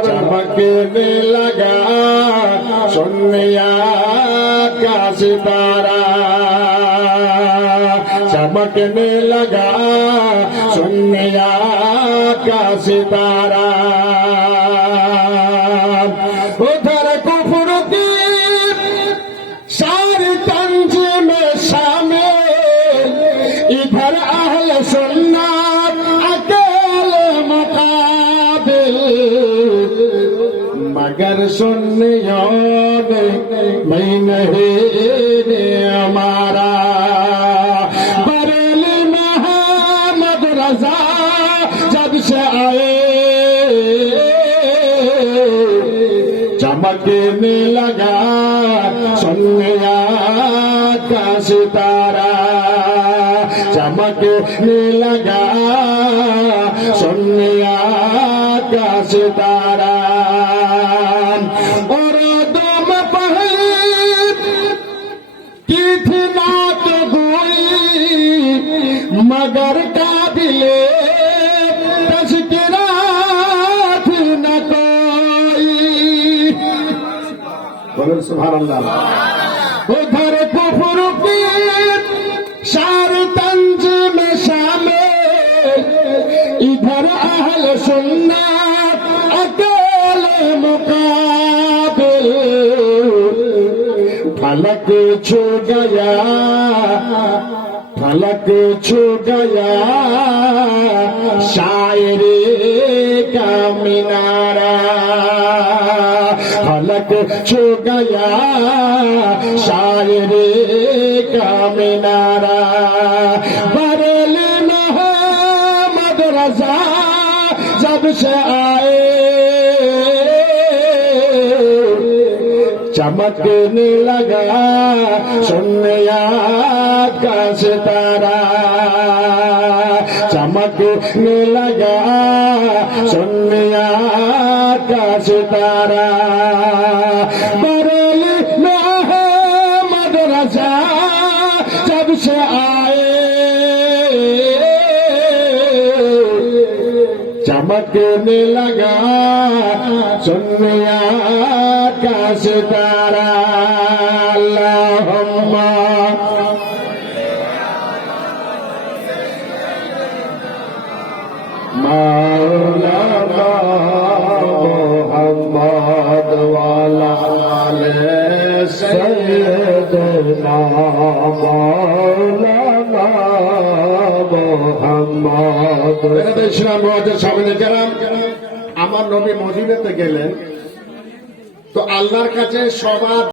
चमकने लगा सुनिया का सितारा, चमकने लगा सुनिया का सितारा। उधर कुफर की सारी तंज में शामिल, इधर अहल सुन्नत अकेले मुकाबिल, मगर सुन्नियों ने मैं नहीं हमारा। बरेली मोहम्मद रजा जब से आए, चमकने लगा सुनिया का सितारा, चमकने लगा सुनिया का सितारा। और दम पहले की थी नात गोई, मगर काबिले तज़किरा थी न कोई। बोलो सुभान अल्लाह। उधर कुफर की शार तंज में शामिल, इधर अहल सुन्नत अकेले मुकाबिल, फलक छू गया, फलक छू गया शायरी का मीनारा, फलक छू गया शायरी का मीनारा। बरेली मोहम्मद रजा जब से आए, चमकने लगा सुनिया का सितारा, चमकने लगा सुनिया का सितारा। बरेली मोहम्मद रजा जब से आए, चमकने लगा सुनिया का सितारा। अल्लाहुम्मा मौलाना मुहम्मद वाला आले सैयदना मौलाना मुहम्मद। ইসলাম মুআজ্জাজ সামনে কেরাম, আমার নবী মদিনাতে গেলেন তো আল্লাহর কাছে সবার